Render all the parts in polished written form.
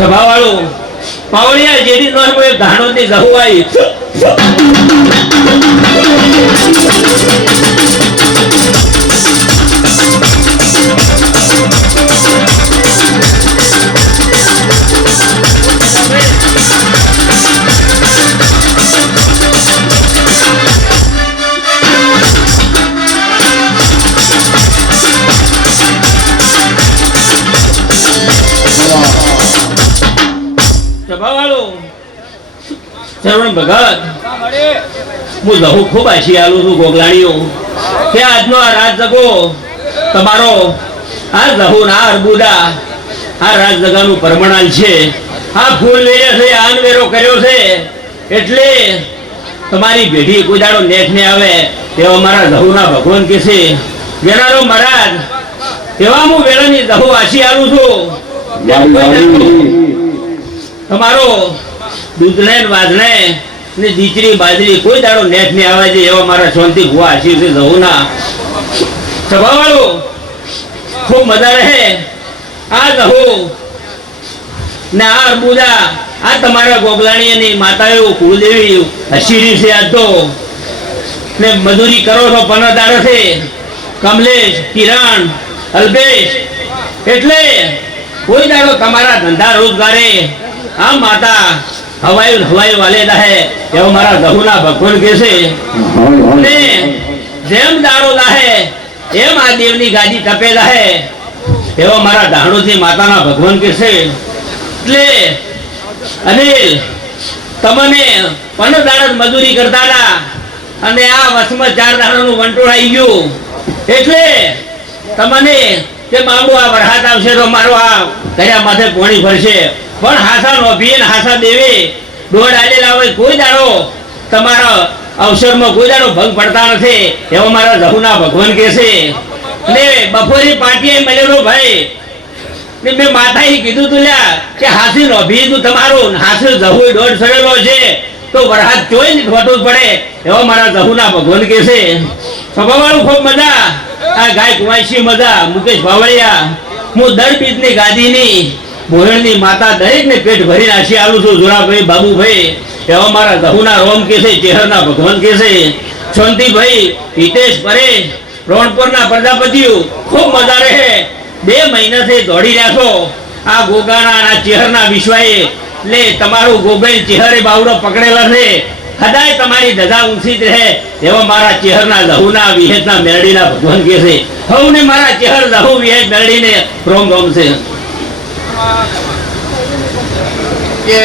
સભાવાળું પાવળિયા JD નો એક ધાણોની ગહુવાઈ શ્રવણ ભગત હું લહુ ખૂબ આશી આલું છું ગોગલાણીઓ કે આજનો આ રાત જગો તમારો આ લહુ ના અરબુડા આ રાત જગાનું પરમણાલ છે આ ફૂલ વેર્યા છે આનવેરો કર્યો છે એટલે તમારી ભેઢી કોઈ દાડો નેઠ ને આવે તેવા મારા લહુના ભગવાન કે છે વેરાનો મહારાજ એવા હું વેળાની લહુ આશી આલું છું તમારો દૂધને વાજણે ને દીકરી બાજરી કોઈ દાડો નેઠ ને આવે છે એવા મારા શાંતિ ભુવા આશી છે જહુના સભાવાળું ખૂબ મજા રહે આ જહુ ને આ અરબુદા આ તમારા ગોગલાણીની માતાઓ કુળદેવી હસીરી છે આજ તો ને મજૂરી કરો છો પનદાર છે કમલેશ કિરણ અલ્પેશ એટલે કોઈ દાડો તમારા ધંધા રોજગારે આ માતા હવાઈ વાલે દાહે એવો મારા દહુના ભગવાન કે છે ને જેમ દાડો દાહે એમ આ દેવની ગાદી તપે દાહે એવો મારા દાણોથી માતાના ભગવાન કે છે એટલે અનિલ તમને 15 દાડા મજૂરી કરતા હતા અને આ વસમાં 4 દાડાનું વંટોળ આવી ગયું એટલે તમને કે મારું આ વરસાદ આવશે તો મારો આ કર્યા માથે પોણી ભરશે પણ હાસા નોભી ને હાસા દેવે દોડ આલેલા હોય કોઈ દાડો તમારા અવસરમાં કોઈ દાડો ભંગ પડતા નથી એવો મારા દહુના ભગવાન કે છે ને બપોરી પાટીએ મળેલો ભાઈ ને મેં માતાએ કીધું તું લ્યા કે હાસી નોભી તું તમારું હાસી દહુ દોડ સડેલો છે તો વરસાદ જોઈ ને ખોટું પડે એવો મારા દહુના ભગવાન કે છે સભાવાળું ખૂબ મજા આ ગાય કુંવાસી મજા મુકેશ ભાવળિયા હું દર બીજની ગાદીની મોહણની માતા દરેક ને પેટ ભરીને આશી આલું છું જોરાભાઈ બાબુભાઈ એવા મારા દહુના રોમ કે છે ચેહરના ભગવાન કે છે શાંતિભાઈ હિતેશ પરેશ રોણપુરના પ્રજાપતિઓ ખૂબ મજા રહે 2 મહિનાથી દોડી રહ્યા છો આ ગોગાના આ ચેહરના વિશ્વાએ એટલે તમારું ગોગલ ચેહરે બાવડો પકડેલા છે સદાય તમારી ધજા ઊંચી જ રહે એવા મારા ચેહરના દહુના વિહેજના મેરડીના ભગવાન કે છે હવને મારા ચેહર દહુ વિહેજ મેરડીને રોમ રોમ છે કે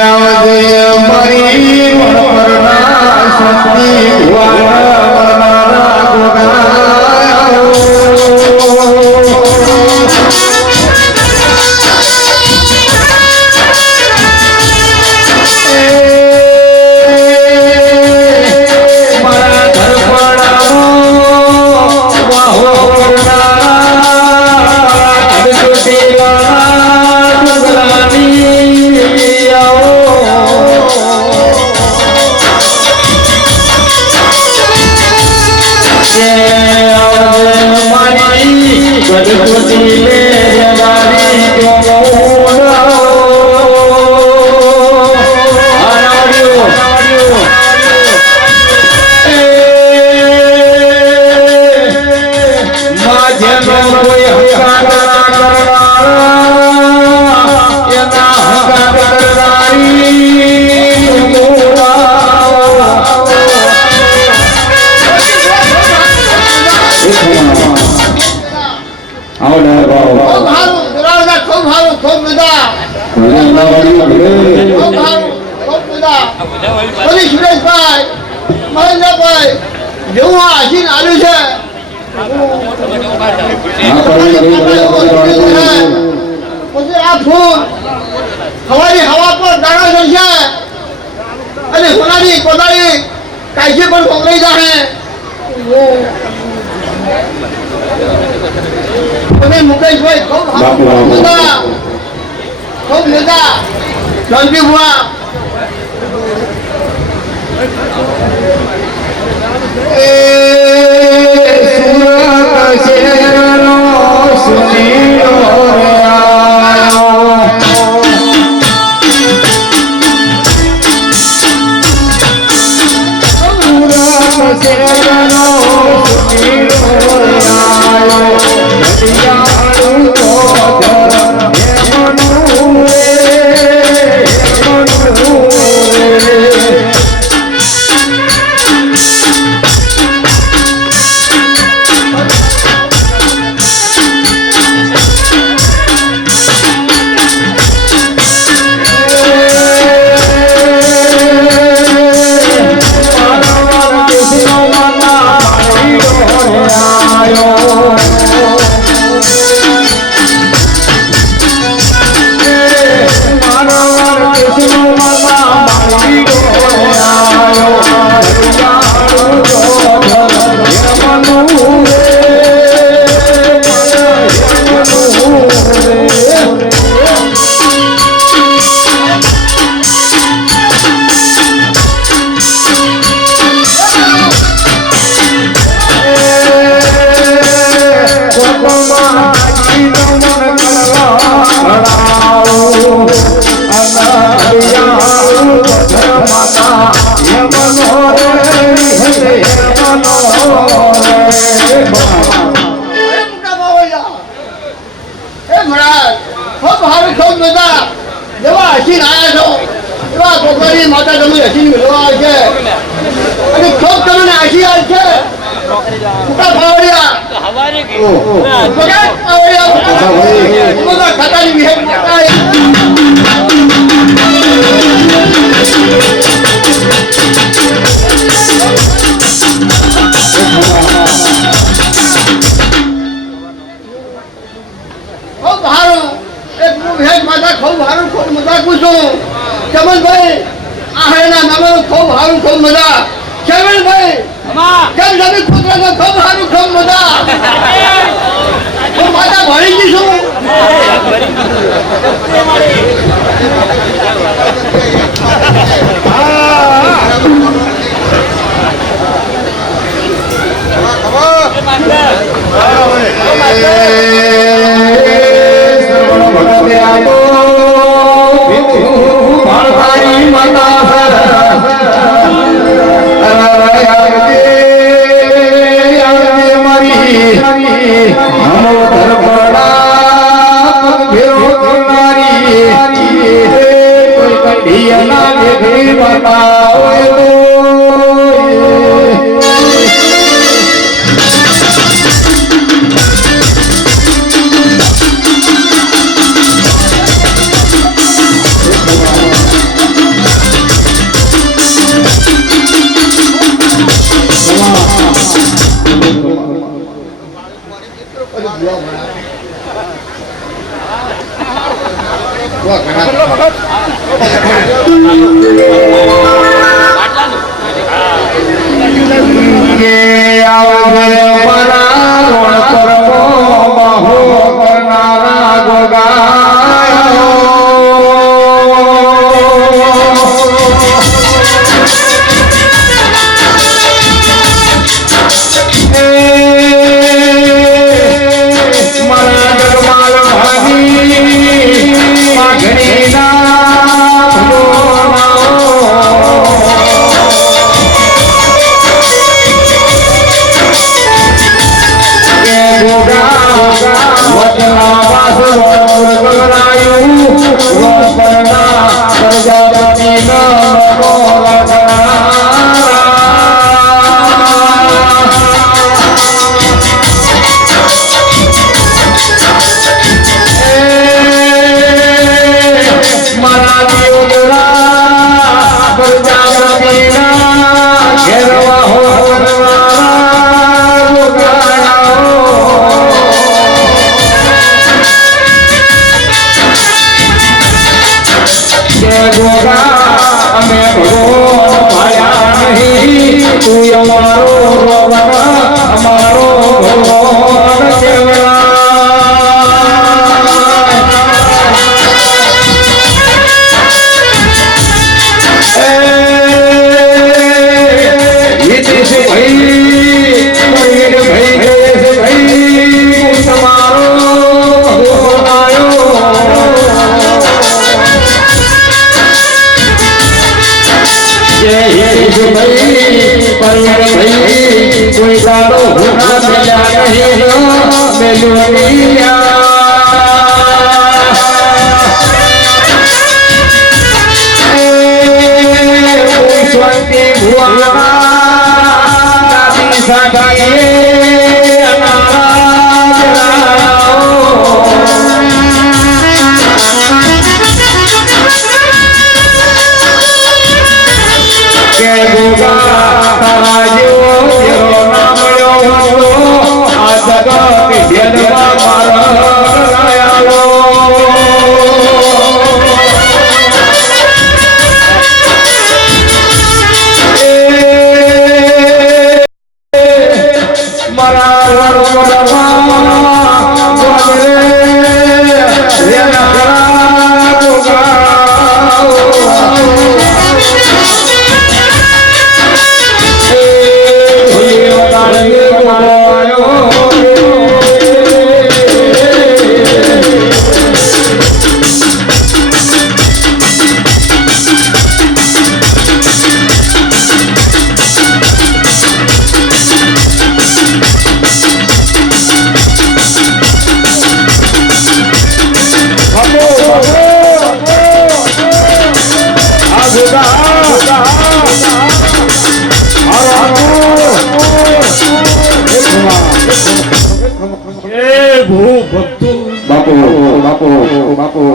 આવજે મારી પરણા શક્તિ વાળા ગોગાયો મારા ઘર પડાવો વાહો જેવું આશીન આવ્યું છે પછી આ ફૂલ હવાની હવા પર દાણા ચડશે અને હોનારી કોદાળી કાયસે પણ પકડાઈ જાય અને મુકેશભાઈ ખૂબ મજા શાંતિ બુઆ સુરત શહેરનો સુનીલો રે આયો મોટા બાવળિયા એ મહારાજ ખૂબ સારું ખૂબ મજા જેવા હસીને આવ્યા છો એવા કોકરી માતા તમે હસીને મળવા આવે છે અને ખૂબ તમને હસી આવે છે મોટા બાવળિયા મોટા બાવળિયા મોટા ખાતાની વિહેર મોટા ખૂબ સારું એક હું ભેજ માતા ખૂબ સારું ખૂબ મજા પૂછું ચમનભાઈ આહરેના નામાનું ખૂબ સારું ખૂબ મજા ચમનભાઈ કેમ તમે કૂતરાનો ખૂબ સારું ખૂબ મજા હું માતા ભણી ગઈ છું કે ગોગા તારા જેવો તેરો નામ લ્યો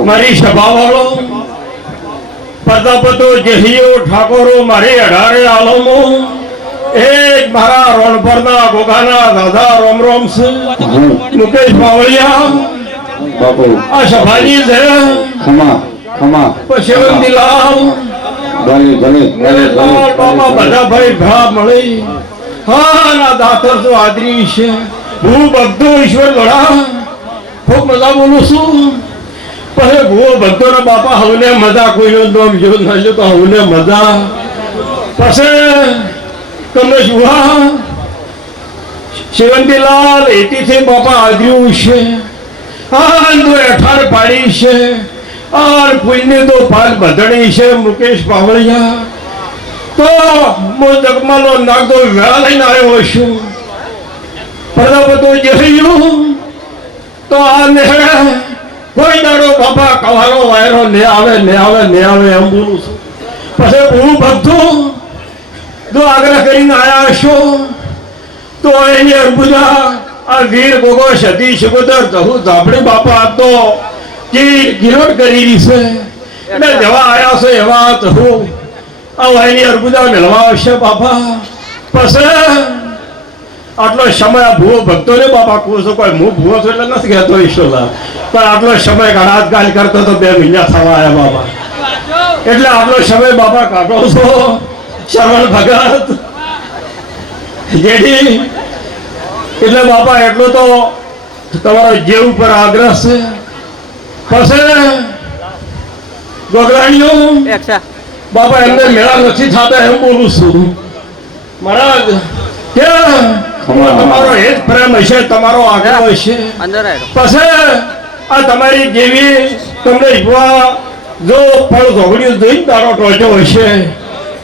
મારી સભાવાળો પ્રજાપતો જહીઓ ઠાકોરો મારી 18 આલમો એક મારા રોણપરના ગોગાના દાદા રોમ રોમ છે મુકેશ બાવળિયા આ સભાજી છે પછી દિલાલ બાબા બધા ભાઈ ભા મળી હા ના દાતર તો આદરી છે હું બધો ઈશ્વર ગળા ખૂબ મજા બોલું છું પછી ભૂ બધો ના બાપા હવને મજા કોઈનો નામ જો ના તો હવને મજા પછી કમલેશ બુહા શિવંતીલાલ એટીથી બાપા આદર્યું છે હા તો 18 પાડી છે और पुण्य तो पाल बदड़ी से मुकेश बावळिया तो मो जगमालो नागदो वेळा लઈને આવ્યો છું પ્રજાપતો જહ્યું તો આ ને કોઈ દાડો બાપા કવારો વાયરો ને આવે એમ બોલું છું પછી હું બધું જો આગ્રહ કરીને આયા છો તો એની અર્બુદા આ વીર ગોગો સતી સુગોદર તહુ ઝાપડી બાપા તો ગિરોટ કરી રહી છે એટલે જવા આવ્યા છે એવા તો હું આ વાયની અર્બુદા મેળવા આવશે બાપા પછી આટલો સમય ભૂવો ભક્તોને બાપા કહું છું કોઈ હું ભૂવો છું એટલે નથી કહેતો ઈશ્વરલા પણ આટલો સમય ગાળાત ગાલ કરતો તો 2 મહિના થવા આવ્યા બાપા એટલે આટલો સમય બાપા કાઢો છો શ્રવણ ભગત જેડી એટલે બાપા એટલો તો તમારો જીવ ઉપર આગ્રહ છે પછી ગોગરાણીઓ બાપા એમને મેળા નથી થતા એમ બોલું છું મહારાજ કે તમારો હેત પ્રેમ હશે તમારો આગ્રહ હશે પછી આ તમારી જેવી તમને જો ફળ ઝોગડ્યું જોઈને તારો ટોચો હશે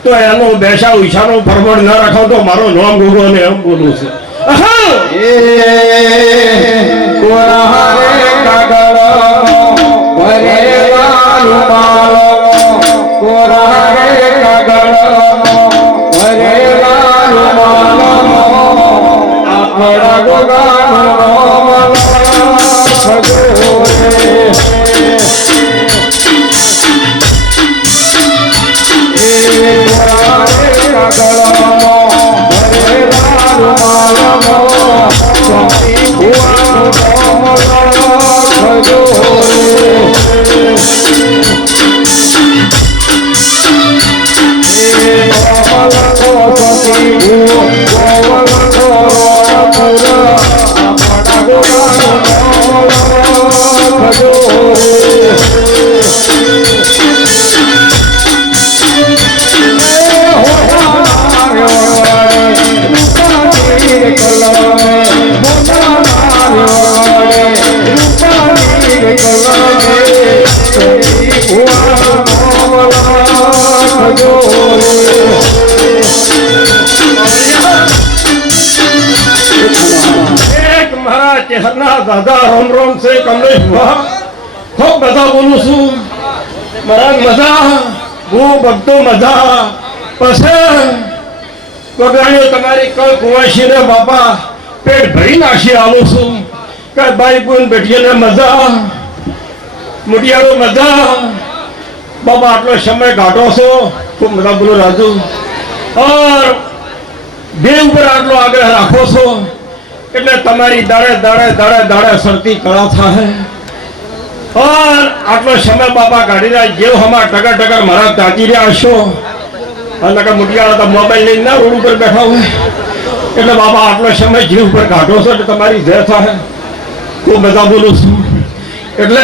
તો એનો બેસા ઉષાનો પરમણ ન રાખો તો મારો નામ ગોગો ને એમ બોલું છું દાદા રોમ રોમ છે કમલેશ બુહા ખૂબ બધા બોલું છું મહારાજ મજા હું ભક્તો મજા પછી ગોગરાણીઓ તમારી કળ કુંવાસી ને બાપા પેટ ભરી નાખી આવું છું કે ભાઈ કોઈ બેઠીને મજા મુટિયાળો મજા બાપા આટલો સમય કાઢો છો ખૂબ મજા બોલો રાજુ ઓર દેવ ઉપર આટલો આગ્રહ રાખો છો એટલે તમારી દાડે સરતી કળા થાય और આટલો સમય બાપા કાઢી રહ્યા જેવ હમા ટગર મારા તાકી રહ્યા હશો અને કે મુટિયાળા તો મોબાઈલ લઈને ના રોડ ઉપર બેઠા હોય એટલે બાપા આટલો સમય જીવ ઉપર કાઢો છો એટલે તમારી જય થાય ખૂબ મજા બોલું છું એટલે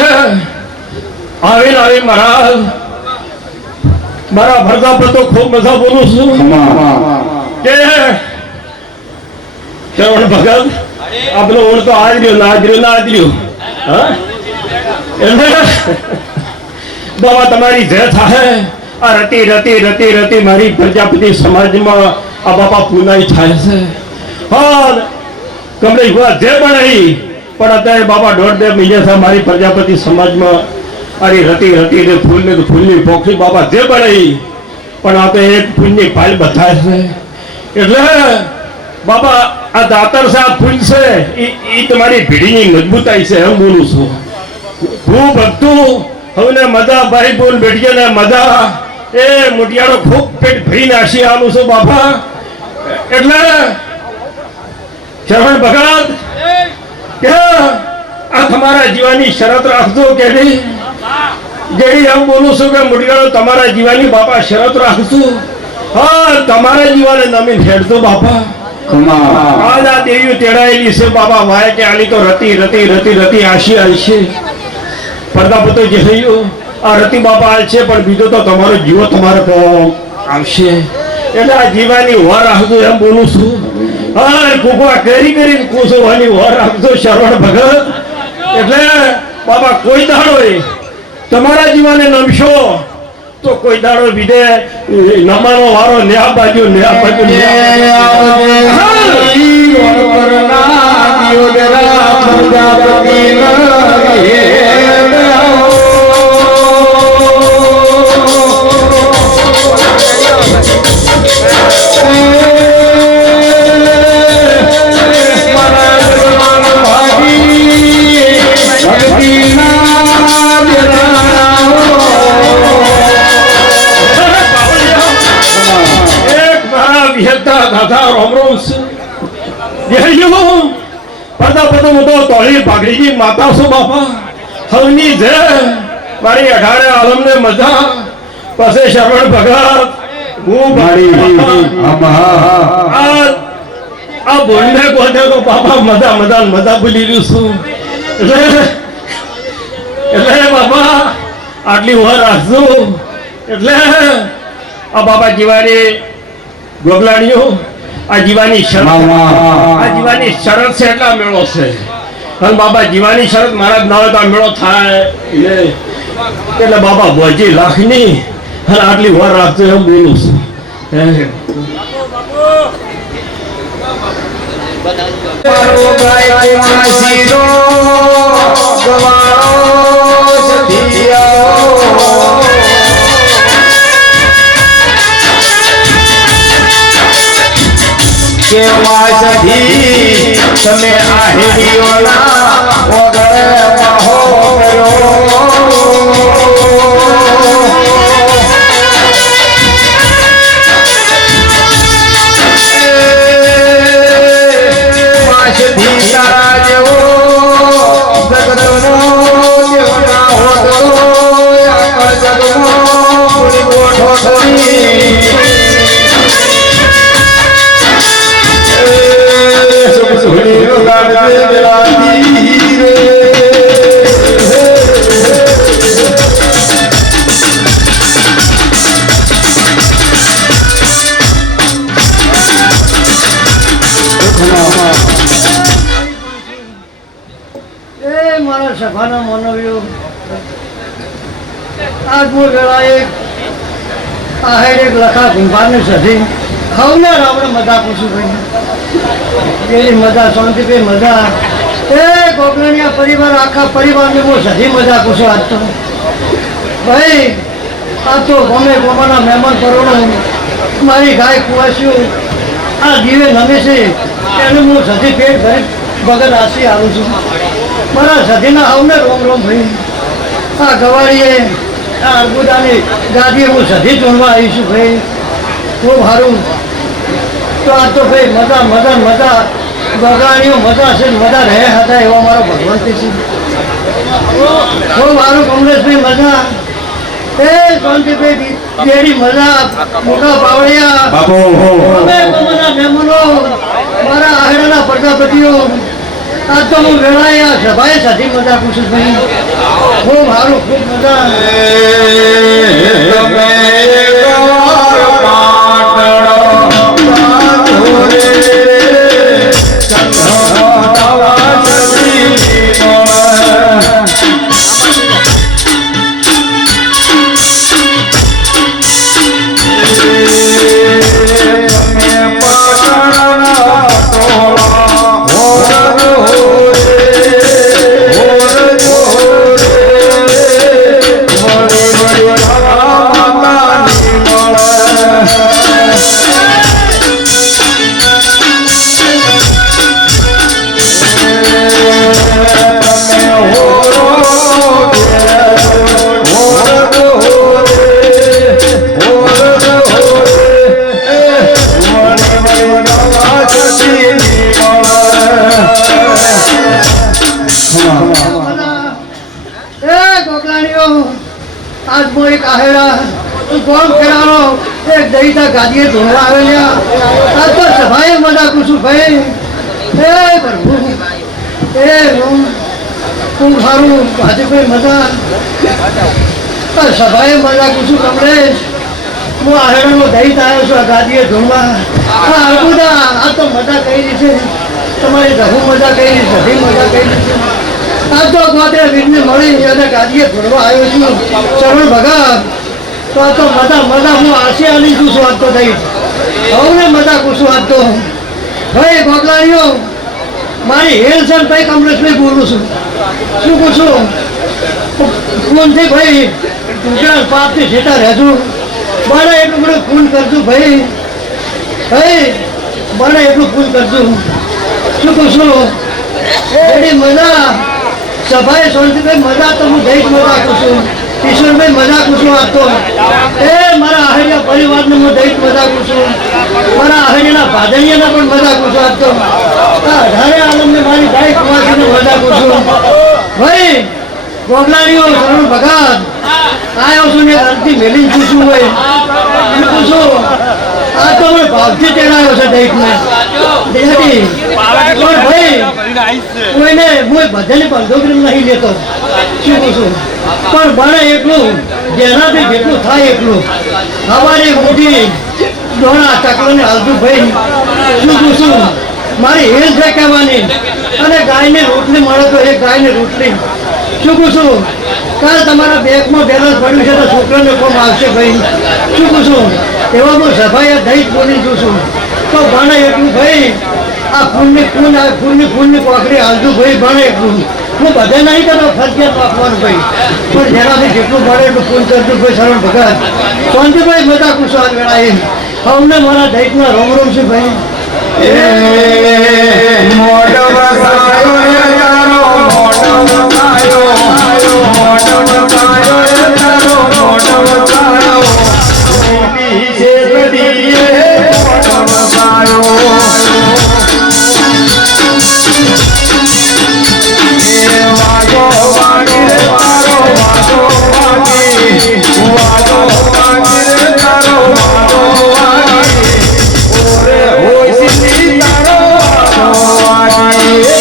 આવી મારા ભરતા તો ખૂબ મજા બોલું છું કે શ્રવણ ભગત આપણો ઓળ તો આદર્યો હા બાબા તમારી જય થાય આ રતી મારી પ્રજાપતિ સમાજમાં આ બાપા પુનાઈ થાય છે હા કમલેશ બુહા જે બનાવી પણ અત્યારે બાપા 1.5-2 મહિના મારી પ્રજાપતિ સમાજમાં અરે રતી ફૂલની પોખરી બાપા જે બનાવી પણ આ તો એક ફૂલની ફાઇલ બતાવે છે એટલે બાબા આ દાતર છે આ ફૂલ છે એ તમારી ભીડીની મજબૂતાઈ છે એમ બોલું છું હું ભક્તું હવે મજા ભાઈ બોલ બેઠી ને મજા એ મોટિયાળો ખૂબ પેટ ભરી નાસી આલું છું બાપા એટલે શરવણ ભગત કે આ તમારા જીવાની શરત રાખજો કે નહીં જેડી એમ બોલું છું કે મોટિયાળો તમારા જીવાની બાપા શરત રાખજો હા તમારા જીવાને નમી ફેરજો બાપા આજ આ દેવીઓ તેડાયેલી છે બાબા વાય કે આલી તો રતી રતી રતી રતી આશી આલશે પ્રતાપતો જે થયું આ રતિ બાપા આલશે પણ બીજો તો તમારો જીવો તમારો આવશે એટલે આ જીવાની વાર રાખજો એમ બોલું છું હા કુકવા કરી કરીને કુસોવાની વાર રાખજો શરવણ ભગત એટલે બાબા કોઈ દાડો તમારા જીવાને નમશો તો કોઈ દાડો બીજે નમાનો વારો ન્યા બાજુ ભાગડીજી માતા છો બાપા હવની જય મારી 18 આલમને મજા પછી શરવણ ભગત હું આ બોલને કોને તો બાપા મજા મજા મજા ભૂલી રહ્યું છું એટલે બાપા આટલી વાર રાખજો એટલે આ બાપા જીવાની ગોગલાણીઓ આ જીવાની શરત છે એટલા મેળો છે અને બાબા જીવાની શરત મારા ના હોય તો આ મેળો થાય એટલે બાબા બોજી લાખની અને આટલી વાર રાખજો એમ બોલું છું કે વાસધી તમે આહેડીઓના વગર મહો કર્યો વાસધી તારા જેવો જગતનો જેવો ના હોતો આખા જગમાં પૂરી ગોઠો થવી મારા સભાના માનવીઓ આજમો વેળાએ આહેડ એક લખા ભૂંભારને સધી હવને આપણે મજા પૂછું ભાઈ એની મજા શાંતિભાઈ મજા એ ગોગલણિયા પરિવાર આખા પરિવારને બહુ સધી મજા પૂછો આજ તો ભાઈ આ તો ગમે ગોમાના મહેમાન કરોડો મારી ગાય કુવાસ્યું આ દીવે નમે છે એને હું સધી પેટ ભરી વગર આસી આવું છું મારા સધીના આવને રોમ રોમ ભાઈ આ ગવાળીએ આ અર્બુદાની ગાદીએ હું સધી ચોરવા આવીશું ભાઈ ખૂબ સારું તો આ તો ભાઈ મજા મજા મજા બગાડીઓ મજા છે મજા રહે હતા એવો મારો ભગવંતી છે ખૂબ સારું કમલેશભાઈ મજા એ શાંતિભાઈ જેડી મજા મોટા પાવડિયા અમે તમારા મહેમાનો મારા આહેડાના પ્રજાપતિઓ આજ તો હું વેળાયા સભાએ સાથી મજા પૂછું ભાઈ ખૂબ સારું ખૂબ મજા Oh મોડા તું કોમ ખેલાનો એક દઈતા ગાદીએ ધોવા આવેલા આ તો સભાએ મજા કુછું ભાઈ એ પ્રભુ એ તું સારું આજે કોઈ મજા સભાએ મજા કુછું કમલેશ હું આહેડાનો દઈત આવ્યો છું આ ગાદીએ ધોવા આ અર્બુદા આ તો મજા કરી છે તમારી રહુ મજા કરી સધી મજા કરી છે આ તો ગોતે વીરને મળી અને ગાદીએ ધોવા આવ્યો છું ચરણ ભગત તો આ તો મજા હું આશી આલી છું સ્વાદ તો થઈ હવે મજા કુછું આજ તો ભાઈ ગોગલાણીઓ મારી હેલસન ભાઈ કમલેશભાઈ બોલું છું શું પૂછું ફોનથી ભાઈ ગુજરાત પાપથી જેતા રહેતું મને એટલું બધું ફોન કરતું ભાઈ મને એટલું ફોન કરતું શું પૂછું એની મજા સભાએ શાંતિભાઈ મજા તો હું જઈશ મજા પૂછું ઈશ્વરભાઈ મજા પૂછું આપતો એ મારા આહરિયા પરિવારને હું દઈશ મજા પૂછું મારા આહરિયાના ભાદરિયાના પણ મજા પૂછું આપતો અઢારે આલમને મારી ભાઈ કુમાસીને મજા પૂછું ભાઈ ગોગલાણીઓ શરણ ભગત આવ્યો છું ને અર્થી મેલી પૂછું ભાઈ એને પૂછું આ તો મને ભાવથી તેડાયો છે દઈશને દેહથી પણ ભાઈ કોઈને હું બધાને બંધોગરી નહીં લેતો શું પૂછું પણ બને એટલું જેનાથી જેટલું થાય એટલું અમારી મોટી દોણા ચકલોને હાલતું ભાઈ શું પૂછું મારી હેલ છે કહેવાની અને ગાયને રોટલી મળે તો એ ગાયને રોટલી શું પૂછું કાલ તમારા બેગમાં બેલેન્સ પડ્યું છે તો છોકરાને કોમ આવશે ભાઈ શું પૂછું એવામાં સભાએ દહીં બોલી જોશું તો બને એટલું ભાઈ આ ફૂલની કોકરી હાલતું ભાઈ બને એટલું હું બધે નહીં કરતો ફરજિયાત આપવાનું ભાઈ પણ જેનાથી જેટલું મળે એટલું ફૂલ કરતું ભાઈ શરણ ભગત શાંતિભાઈ મજા કુશળ વેળાએ અમને મારા દહીંના રોમ રોમ છે ભાઈ મોટો વસાયો રે તારો મોટો વસાયો મોટો વસાયો રે તારો મોટો વસાયો નીચે પડીએ મોટો વસાયો એ વાગો વાગી રે તારો વાગો વાગી રે તારો વાગો વાગી ઓરે હોઈસી તારો વાગી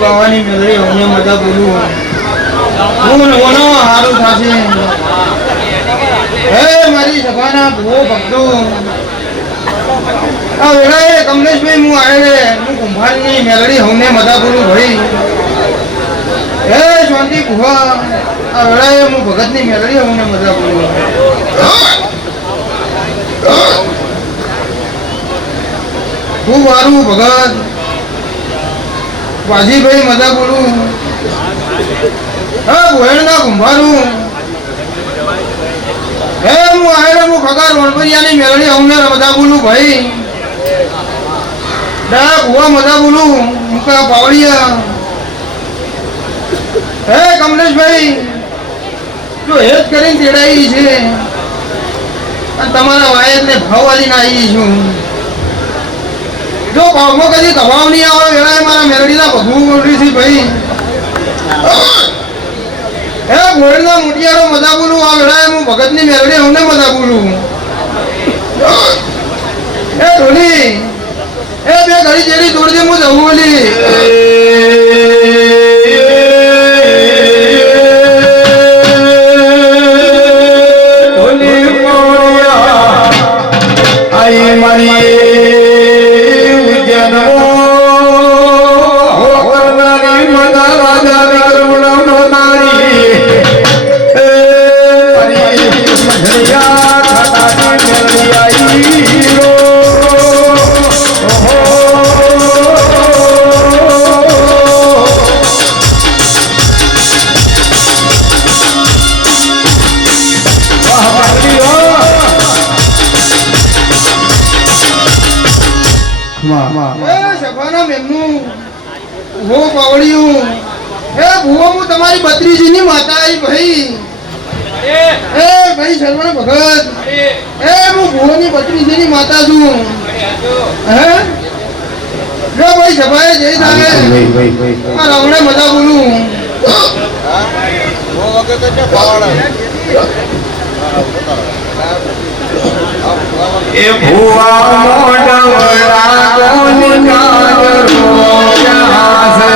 બાવાની મેળવી અમને મજા બોલું હું ઓનો હારું થાશે હે મારી સભાના ભૂવો ભક્તો આ વેળાએ કમલેશભાઈ હું આયે હું કુંભારની મેળડી અમને મજા બોલું ભાઈ હે શાંતિ ભૂવા આ વેળાએ હું ભગતની મેળડી અમને મજા બોલું ખૂબ સારું ભગત વાજીભાઈ મજા બોલું હા ભોયણના કુંભારું હે હું આયે હું ખગાર વણપરિયાની મેળડી અમને મજા બોલું ભાઈ ડા ભુવા મજા બોલું મુકા પાવડિયા હે કમલેશભાઈ જો હેત કરીને તેડાઈ છે અને તમારા વાયરને ભાવ આલીને આવી છું જો ભાવમાં કદી કભાવ નહીં આવે વેળાએ મારા મેરડીના ભગવું બોલી છે ભાઈ હે ઘોડના મુટિયારો મજા બોલું આ વેળાએ હું ભગતની મેરડી અમને મજા બોલું એ ઢોલી એ બે ઘડી જેડી તોડજે હું જવું બોલી ભૂવો પાવડિયું એ ભૂવો હું તમારી ભત્રીજીની માતા આવી ભાઈ એ ભાઈ શરવણ ભગત એ હું ભૂવોની ભત્રીજીની માતા છું હે લો ભાઈ સભાએ જઈ થાય આ રાવણે મજા બોલું એ ભુવા મોઢા વડા કોણ કાગરો જાસે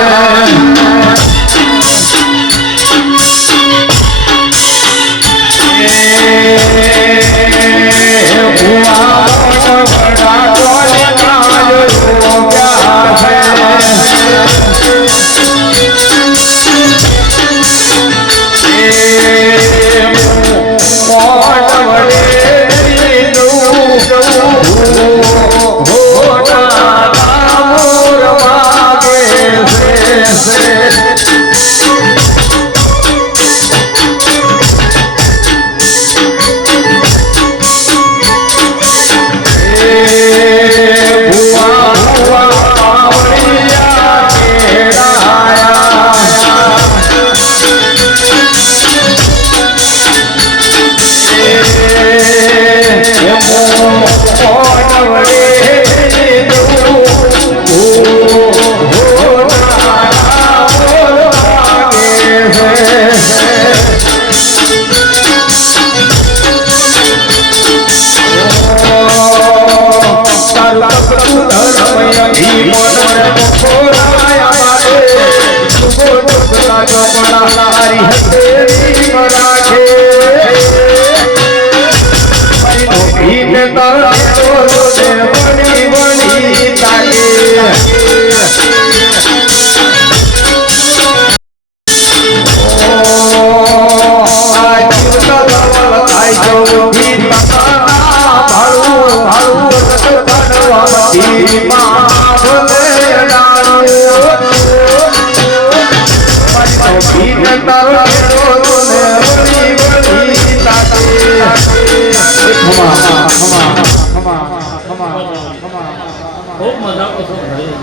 ખૂબ મજા પૂછો ભાઈ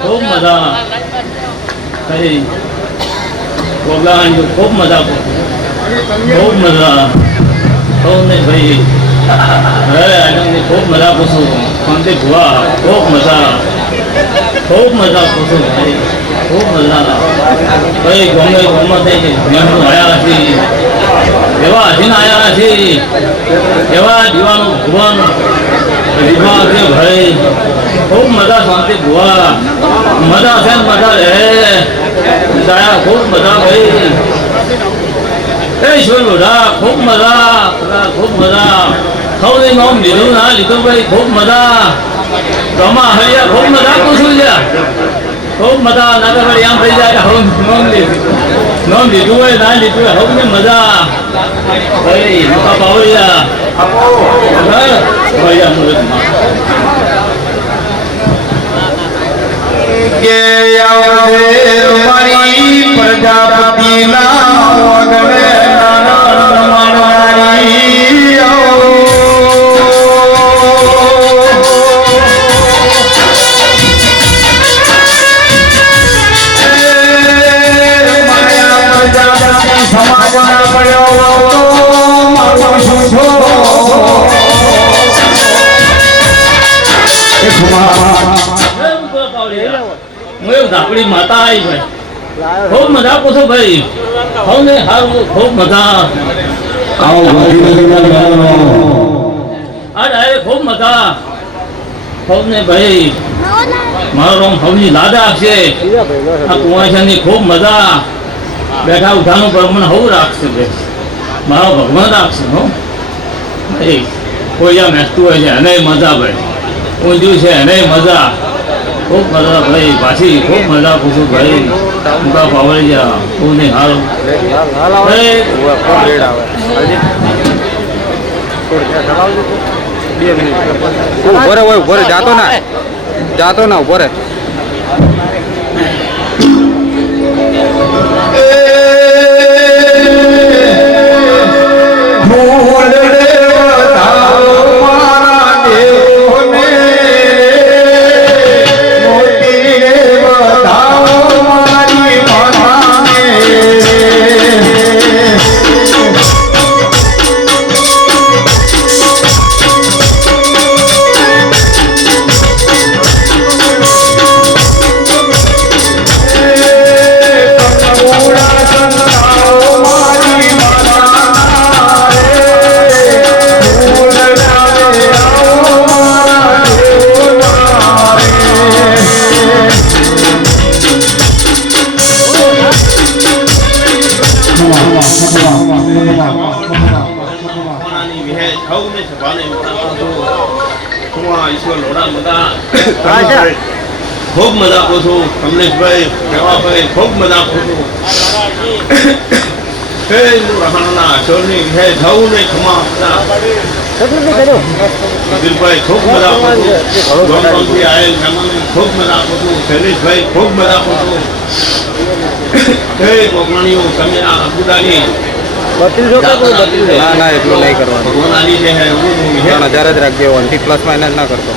ખૂબ મજા કઈ પ્રોગ્રામ ખૂબ મજા પૂછો ખૂબ મજા સૌને ભાઈ અરે આનંદની ખૂબ મજા પૂછું શાંતિ ભુવા ખૂબ મજા પૂછું ભાઈ ખૂબ મજા ભાઈ ગમે ગમે જ્ઞાનનું આવ્યા નથી એવા અધીન આવ્યા નથી એવા દીવાનું ભુવન દીવા છે ભાઈ ખૂબ મજા શાંતિ ભુવા મજા છે ને મજા રહે દયા ખૂબ મજા ભાઈ ઈશ્વર બોધા ખૂબ મજા સૌને નામ લીધું ના લીધું ભાઈ ખૂબ મજા તમા હરિયા ખૂબ મજા પૂછું છે ખૂબ મજા ના ભાઈ આમ થઈ જાય નામ લીધું હોય ના લીધું હોય સૌને મજા ભાઈ મોટા બાવળિયા કે મારી પ્રજાપતિના વગડે સમાજના પડ્યો મારો સુધો ધાપડી માતા આવી ભાઈ ખૂબ મજા પૂછો ભાઈ સૌને સારું ખૂબ મજા ખૂબ મજા સૌને ભાઈ મારો રોમ સૌની લાદ આપશે આ કુંવાશાની ખૂબ મજા બેઠા ઉઠાનું બ્રહ્મણ હવું રાખશે મારો ભગવાન રાખશે હો ભાઈ કોઈ જ્યાં મેસતું હોય છે એને મજા ભાઈ ઊંધું છે એને મજા ખૂબ મજા ભાઈ પાછી ખૂબ મજા પૂછું ભાઈ ટૂંકા પાવડી જા ખૂબ નહીં હાલ ઉભો રે જાતો ના ઉભો રે મોટી રે બતાવો ભગવાને હું આ ઈશ્વર લોડા મજા ખૂબ મજા આપું છું કમલેશભાઈ કેવાભાઈ ખૂબ મજા આપું છું હે રહાણા અશોરની હે થવું ને ખમા દિલભાઈ ખૂબ મજા આપું છું ગોમથી આયેલ મહેમાનને ખૂબ મજા આપું છું શૈલેષભાઈ ખૂબ મજા આપું છું હે કોકણાણીઓ તમે આ અબુદાની ના ના એટલું નહીં કરવાનું ભગવાન આલી જે હે એવું 3000 જ રાખજો 1 થી પ્લસ માઇનસ ના કરતો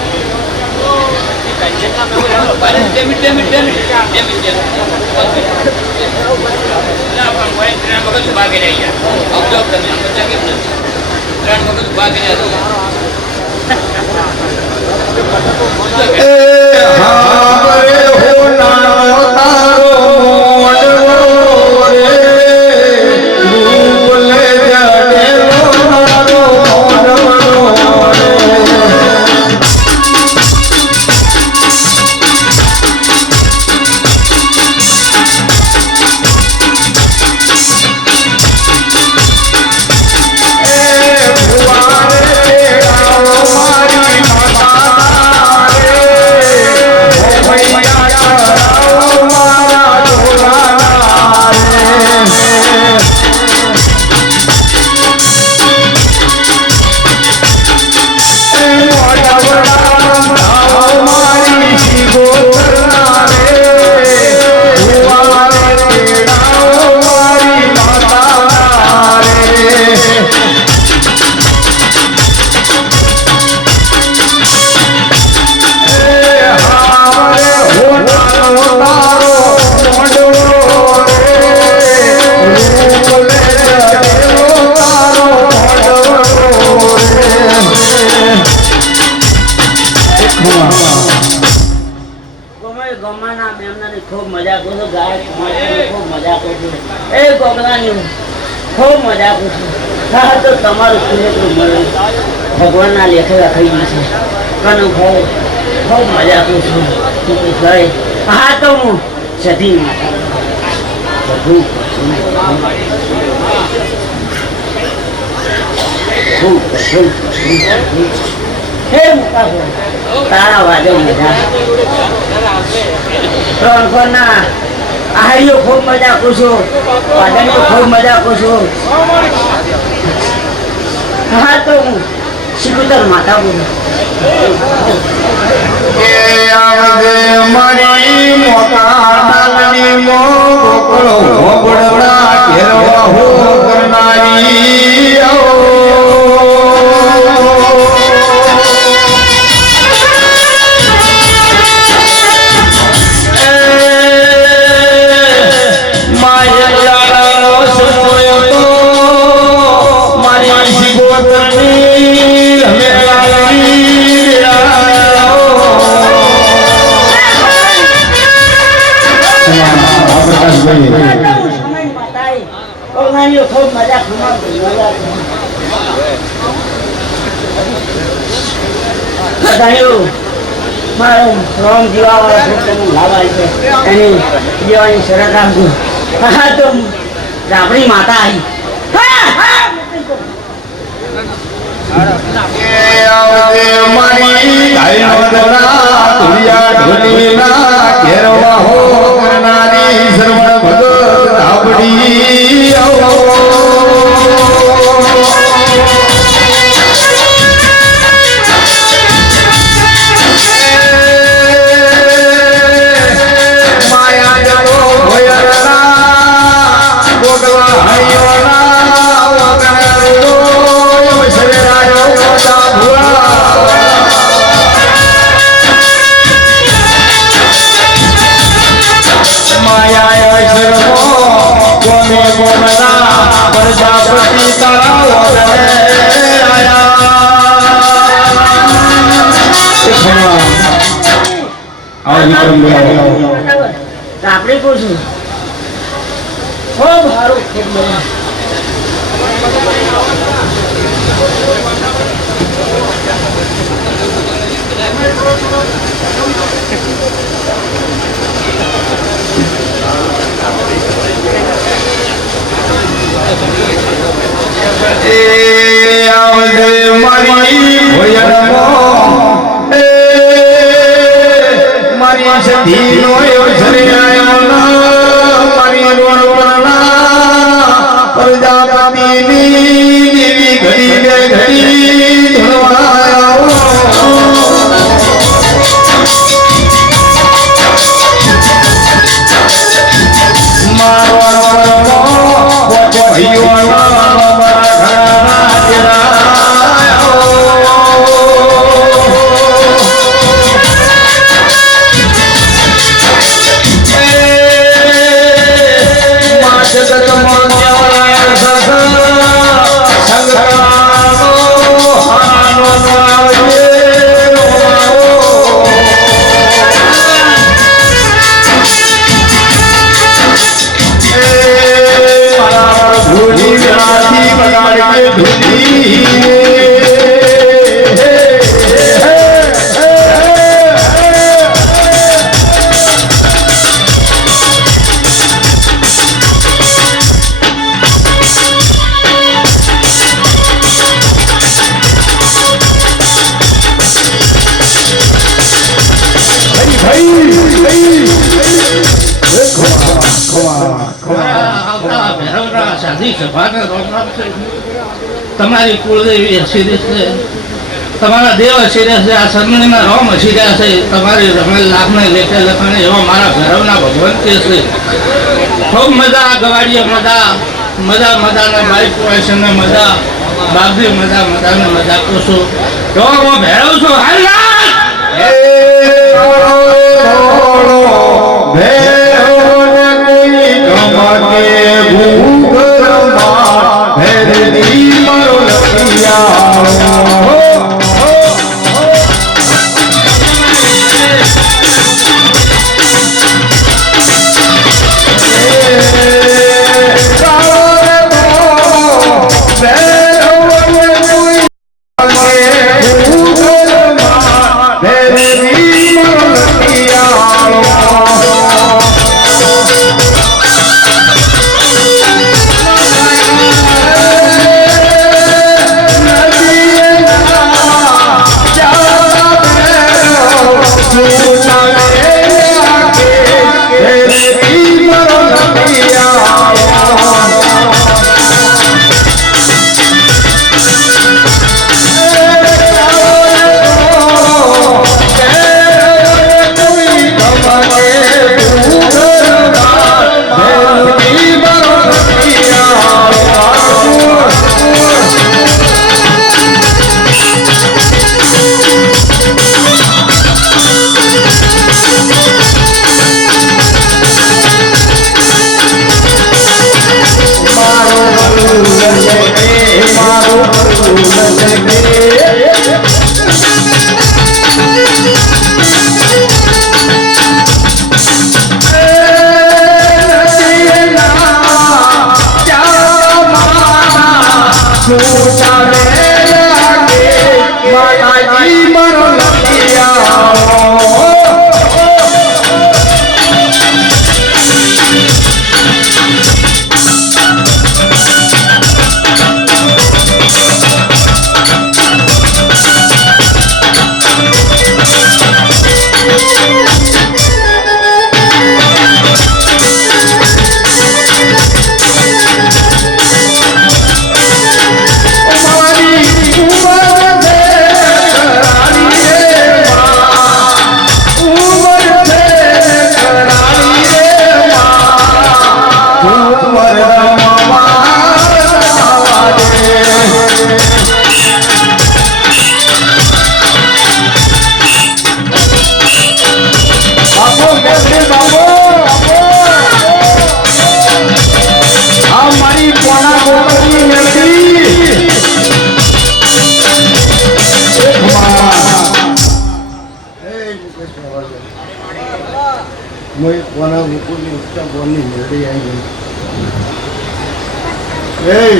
ખૂબ મજા કરું છું ગાય ખૂબ મજા કરું છું એ ગોગલાની ખૂબ મજા કરું છું હા તો તમારું સુનેતું મળે ભગવાનના લેખે લખાઈ ગયું છે કનું ભાઈ ખૂબ મજા કરું છું ભાઈ હા તો હું સધી માતા હે મોટા તારા વાજો મજા ત્રણખોના આહારીઓ ખૂબ મજા કરું છું વાદળીઓ ખૂબ મજા કરું છું હા તો હું શિકુતર માતા બોલું મારી મોટા નાની મો ગોકળો ભોગડા ઘેરવા હો કરનારી ખૂબ મજા મારો રોમ જીવાવાળો લાવાય છે એની જીવાની શરત રાખજો હા તો રાબડી માતા આવી મારી ઘેરવા હો કરનારી શ્રવણ ભગત રાબડી આપણે પૂછું ખૂબ સારું ખૂબ મજા મારી ધીનો અવસરે આયો ના મારી રોણવણા પ્રજાપતિની દેવી ઘડી બે ઘડી ધણવાયો મારો ભાઈઓ તમારી કુળદેવી હસી છે, તમારા દેવ હસી રહ્યા છે, આ સરમણીના રોમ હસી રહ્યા છે, તમારી રમેલ લાભને લેખે લખાણે એવા મારા ભૈરવના ભગવાન કે છે. ખૂબ મજા ગવાડીએ મજા મજા મજાને બાઈક પોઈશનને મજા બાબરી મજા મજાને મજા કોશો તો હું ભૈરવ છું. હાલ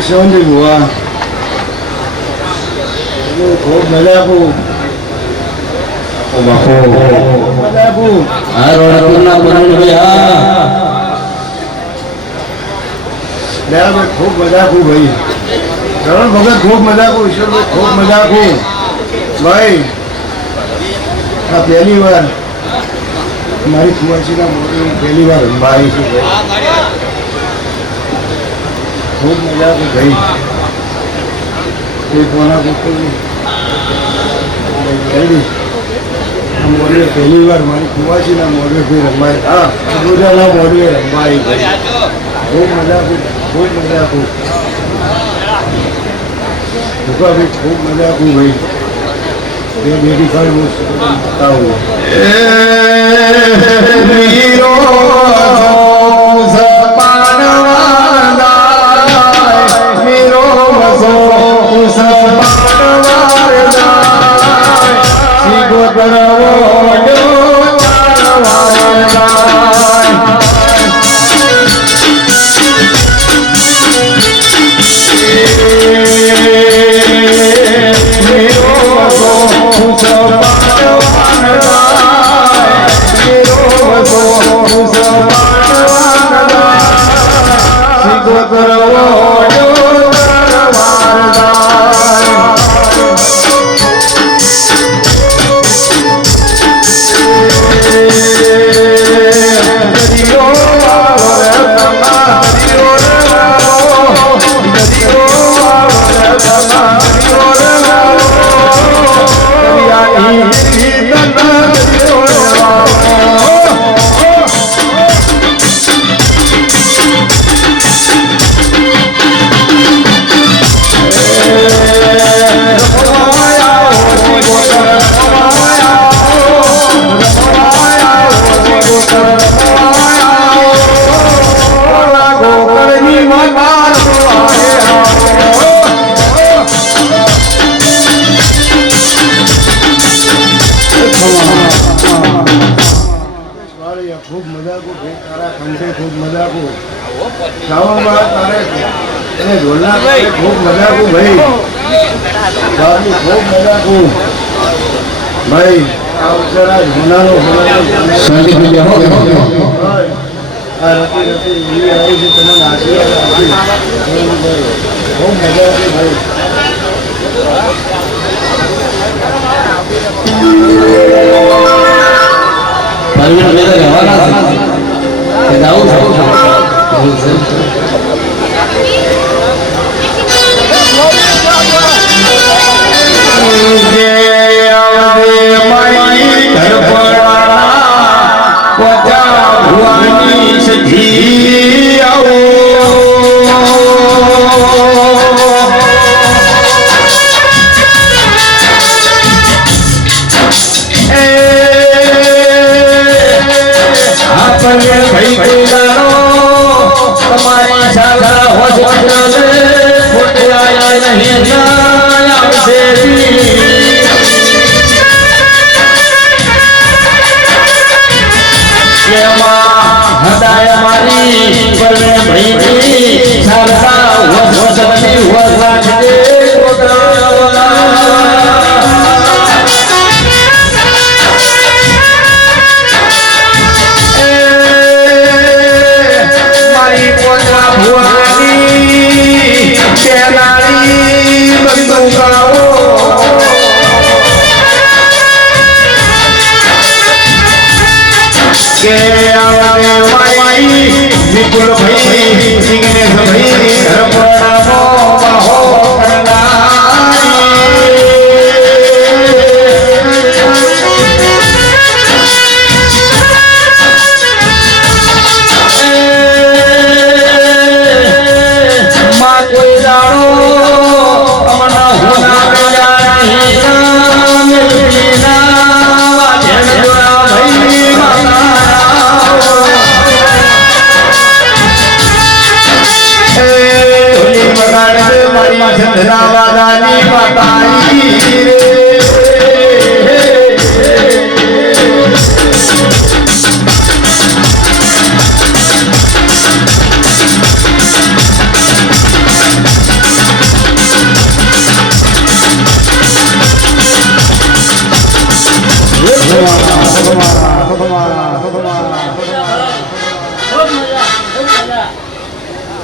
શિવનજી ભુવા ખૂબ મજા આપું મજા આપું દયાભાઈ ખૂબ મજા આપું ભાઈ શરણ ભગત ખૂબ મજા આપું ઈશ્વરભાઈ ખૂબ મજા આપું ભાઈ આ પહેલી વાર મારી કુવાસીના મોઢે પહેલી વાર રમવા આવી છું ભાઈ. ખૂબ મજા આવી ભાઈ. કોઈ કોના પૂછતું મોઢે પહેલી વાર મારી કુવાસીના મોઢે કોઈ રમાય. હા, અબુજાના મોઢે રમવા આવી ભાઈ. ખૂબ મજા આવી, ખૂબ મજા આવી. ભાઈ ખૂબ મજા આવી ભાઈ. બે બેટી ખાઈ હું બતાવું. ખૂબ મજા કો ભાઈ. તારા ખંડે ખૂબ મજા કો શ્રાવણમાં તારે એને ઢોલના તારે ખૂબ મજા કો ભાઈ. બાબુ ખૂબ મજા કો ભાઈ. આ ઉછળા ઝોનાનો આ રતી રતી એવી આવી છે તમને આશીર્વાદ આપી. ખૂબ મજા આવી ભાઈ. વિપુલ ભાઈ સિંગને ભાઈ ધનાવાદાની માતાઈ રે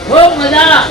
ખૂબ મજા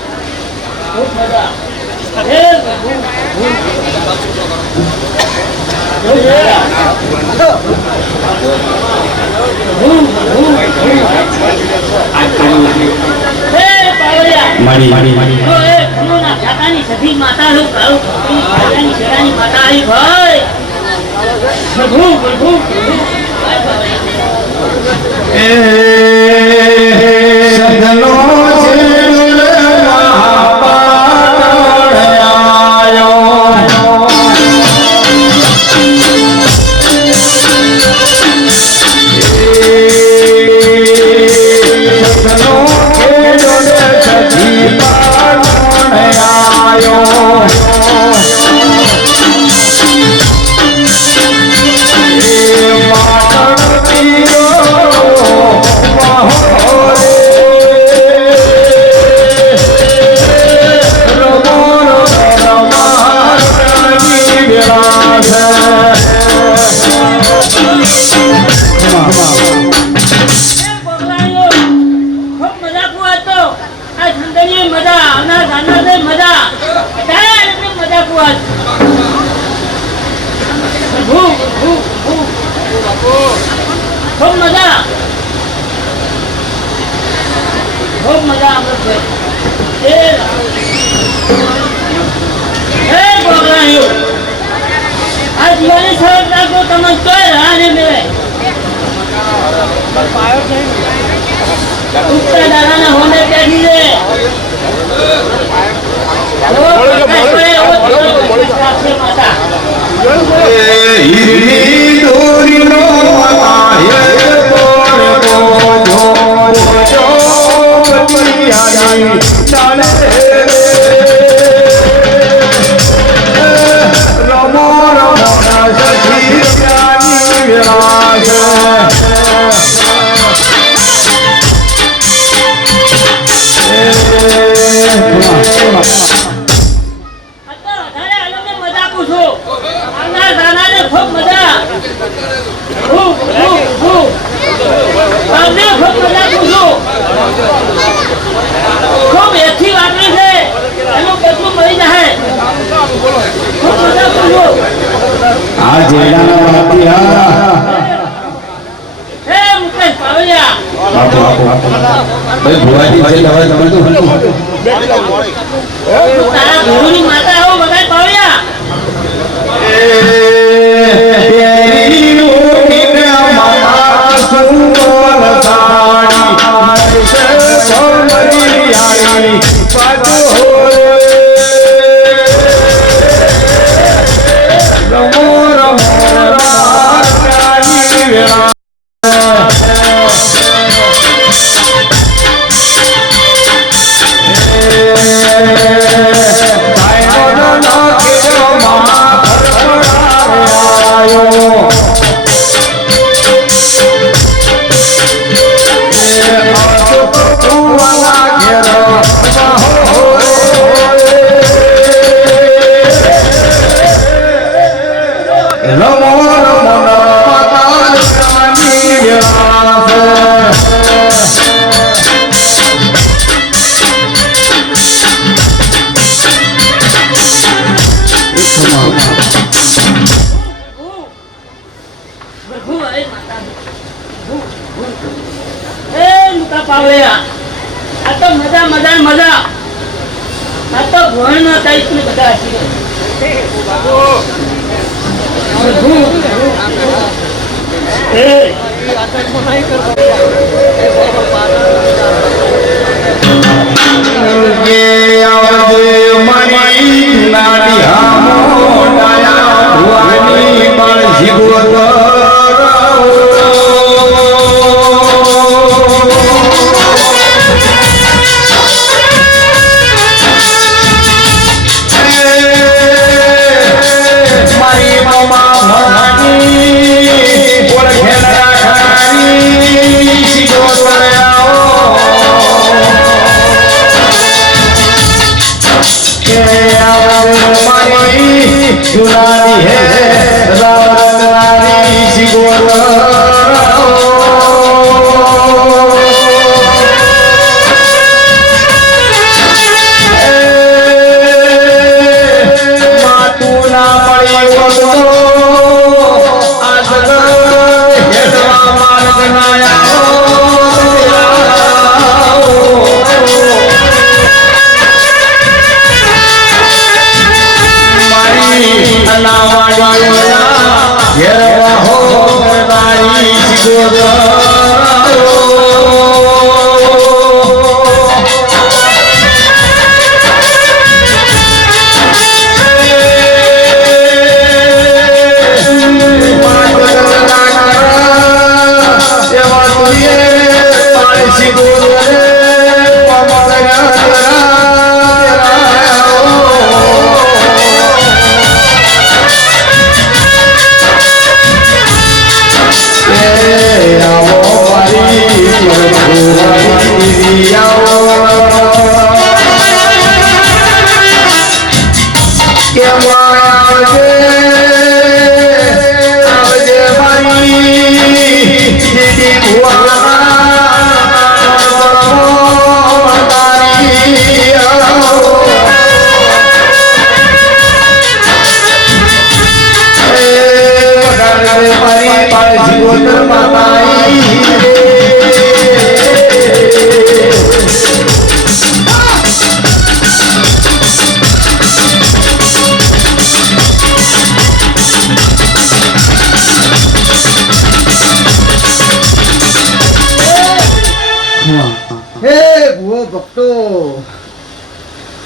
એ ભૂવો ભક્તો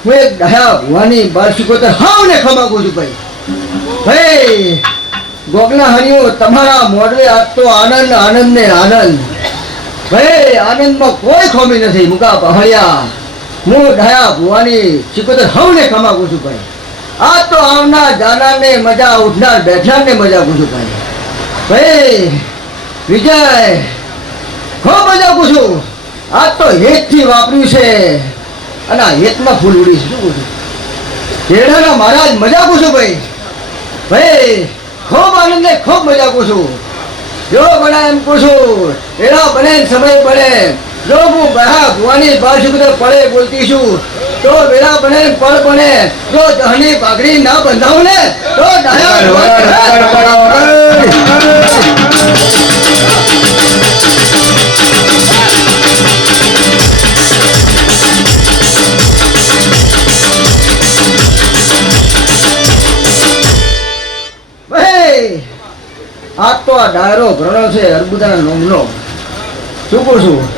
હું એક ડાયા ભુવાની બાર શીખોતર હાવ ને ખમાગું છું ભાઈ ગોગના હરિયો તમારા મોઢે આજ તો આનંદ આનંદ ને આનંદ ભાઈ આનંદમાં કોઈ ખોમી નથી મુકા પહાડિયા હું ડાયા ભુવાની શીખોતર હાવ ને ખમાગું છું ભાઈ આજ તો આવનાર જાનાર ને મજા ઉઠનાર બેઠનાર ને મજા પૂછું ભાઈ વિજય ખૂબ મજા પૂછું આજ તો હેતથી વાપર્યું છે અને આ હેતમાં ફૂલ ઉડી છે શું પૂછું જેડાના મહારાજ મજા પૂછું ભાઈ ખૂબ આનંદ ને ખૂબ મજા પૂછું જો બને એમ પૂછું એના બને સમય પડે જો હું બહા ભુવાની બાર શુક્ર પડે બોલતી છું તો વેળા બને પળ બને જો દહની પાઘડી ના બંધાવું ને તો આ તો આ ડાયરો ભરણો છે અર્બુદાના નોમનો શું કહું છું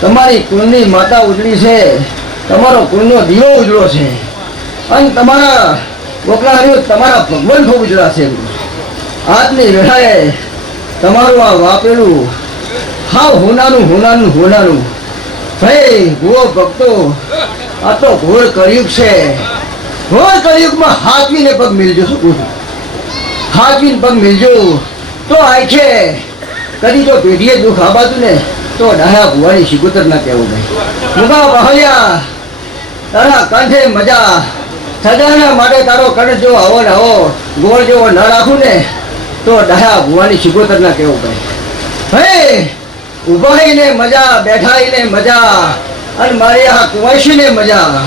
તમારી કુળની માતા ઉજળી છે તમારો કુળનો દીવો ઉજળો છે અને તમારા ગોકલા હરિયો તમારા ભગવાન ખૂબ ઉજળા છે આજની વેળાએ તમારું આ વાપરેલું હાવ હોનાનું ભાઈ ભૂવો ભક્તો આ તો ઘોર કળિયુગ છે ઘોર કળિયુગમાં હાથવીને પગ મિલજો શું કહું છું હાથવીને પગ મિલજો તો આય છે કદી જો પેઢીએ દુઃખ આબાતું ને તો ડાયા ભુવાની શિકોતર ના કહેવું ભાઈ મુગા બહલિયા તારા કંઠે મજા સદાના માટે તારો કંઠ જો આવો ને આવો ગોળ જેવો ન રાખું ને તો ડાયા ભુવાની શિકોતર ના કહેવું ભાઈ ઉભાઈને મજા બેઠાઈને મજા અને મારી આ કુંવાશીને મજા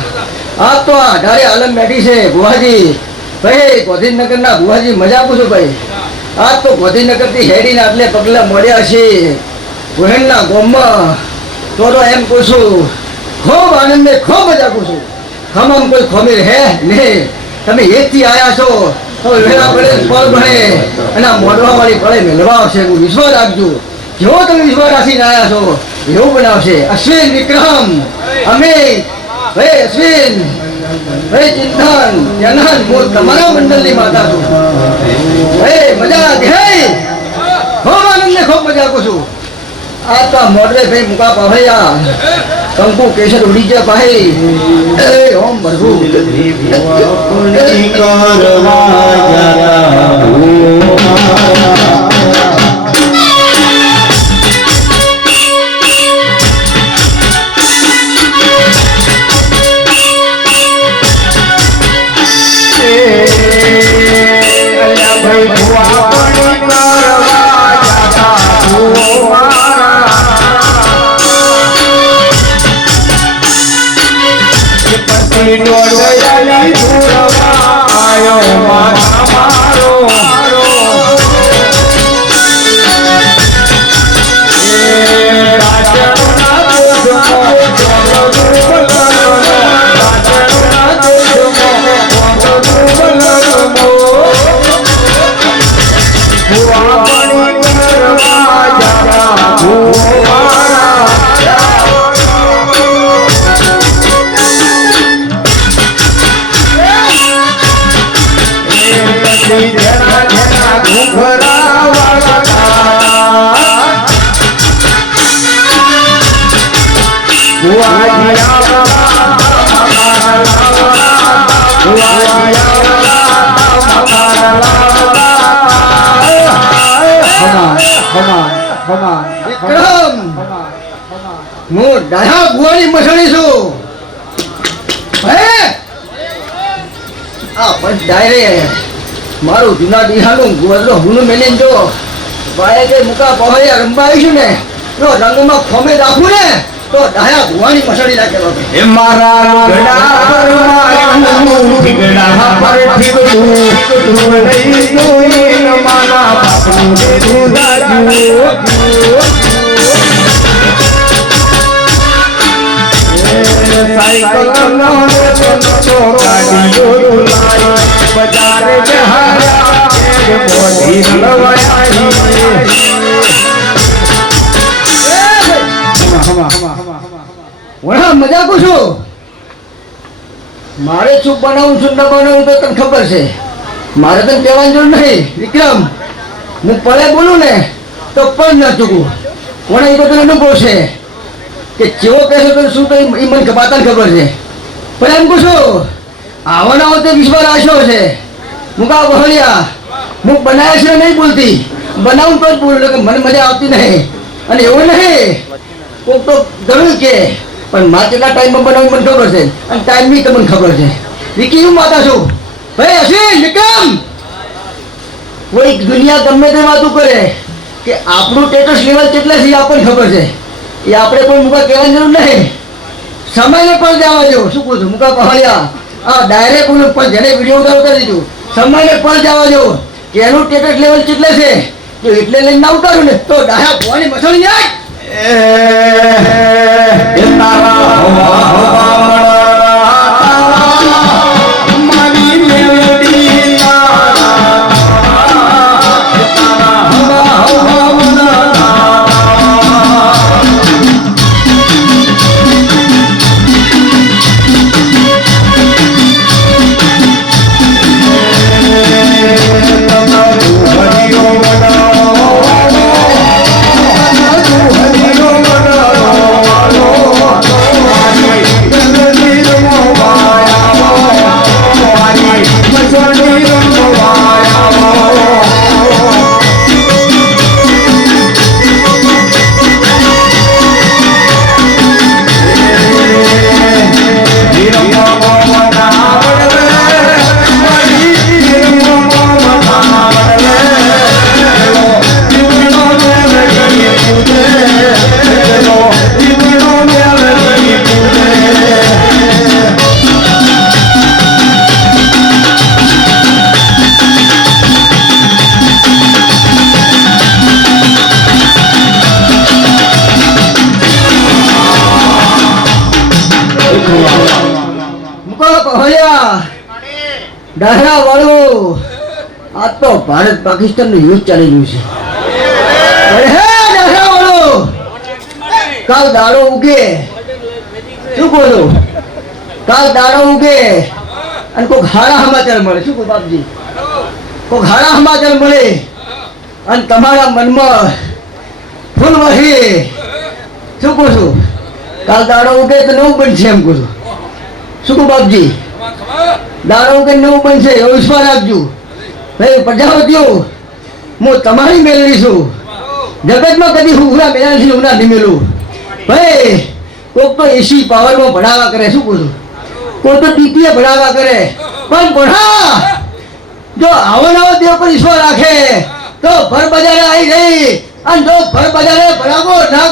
આ તો આ ઢારે આલમ બેઠી છે ભુવાજી ભાઈ ગોધીનગરના ભુવાજી મજા પૂછું ભાઈ આજ તો ગોધીનગરથી હેડીને આટલે પગલા મળ્યા છે બહેનના ગોમમાં તો એમ પૂછું ખૂબ આનંદ ને ખૂબ મજા પૂછું ખમમ કોઈ ખમીર હે ને તમે એકથી આવ્યા છો તો વેળા પડે પળ ભણે અને મોઢવા વાળી પડે મેળવા આવશે એવું વિશ્વાસ રાખજો જેવો તમે વિશ્વાસ રાખીને આવ્યા છો એવું બનાવશે અશ્વિન વિક્રમ અમિત ભાઈ અશ્વિન ભાઈ ચિંતન જનન હું તમારા મંડળની માતા છું ભાઈ મજા દેખાય ખૂબ આનંદ ને ખૂબ મજા પૂછું આ તો મોડરે ભાઈ મુકા પાભૈયા કંકુ કેસર ઉડી ગયા ભાઈ એ ઓમ ભરભુ હું ડાયા ભુવાની મસળી છું આ પણ ડાયરે મારું જૂના દિહાનું ગોદરો હુનું મેલીને જો ભાઈ કે મુકા પહોળિયા રંબા આવીશું ને તો રંગમાં ખોમે રાખું ને તો ડાયા ભુવાની મસળી ના કહેવા એ મારા ગડા પર ઠીકડું નહીં જોઈને મારા બાપનું સાયકલ નો તો ગાડીઓ તુલાઈ બજારે જહારા કે મોઢી લવાઈ વણા મજાકું છું. મારે શું બનાવું શું ન બનાવું તો તને ખબર છે. મારે તને કહેવાની જરૂર નહીં. વિક્રમ, હું પડે બોલું ને તો પણ ન ચૂકું. કોણે એ તો તને અનુભવ છે કે જેવો કહેશો તો શું તો એ મને બાતાને ખબર છે. પણ એમ કહું છું, આવવાના આવો તે વિશ્વાસ રાખ્યો છે. મુકા બહળિયા, હું બનાવ્યા છે નહીં બોલતી, બનાવું તો જ બોલું કે મને મજા આવતી નહીં. અને એવું નહીં કોક તો ઘણું કે પણ મારે કેટલા ટાઈમમાં બનાવું મને ખબર છે અને ટાઈમની તમને ખબર છે. વિકી હું માતા છું ભાઈ. અશ્વિન, વિક્રમ, કોઈ દુનિયા ગમે તે વાતું કરે કે આપણું સ્ટેટસ લેવલ કેટલા છે એ આપણને ખબર છે. એ આપણે કોઈ મુકા કહેવાની જરૂર નહીં. સમયને પણ જવા દો. શું કહું છું મુકા પહાડિયા, આ ડાયરેક્ટ બોલું પણ જેને વિડીયો ઉતારી દીધું, સમયને પણ જવા દો કે એનું સ્ટેટસ લેવલ કેટલે છે. જો એટલે લઈને ના ઉતારું ને તો ડાયા ભવાની મસળી જાય. ડાહરા વાળો, આ તો ભારત પાકિસ્તાન નું યુદ્ધ ચાલી રહ્યું છે. અરે હે ડાહરા વાળો, કાલ દાડો ઉગે. શું બોલો? કાલ દાડો ઉગે અને કોઈ હારા સમાચાર મળે. શું કહું બાપજી? કોઈ હારા સમાચાર મળે અને તમારા મનમાં ફૂલ વહી. શું કહું છું? કાલ દાડો ઉગે તો નવું બનશે એમ કહું છું. શું કહું બાપજી? દાડો કે નવું બનશે એવો વિશ્વાસ રાખજો. ભાઈ પ્રજાપતિઓ, હું તમારી મેળવી છું. જગતમાં કદી હું ઉના મેળવી ઉના નહીં મેળવું. ભાઈ કોઈક તો એસી પાવરમાં ભણાવવા કરે. શું કહું છું? કોઈ તો ટીપીએ ભણાવવા કરે. પણ ભણા જો આવો નવો દેવ પર વિશ્વાસ રાખે તો ભર બજારે આવી ગઈ. અને જો ભર બજારે ભણાવો ના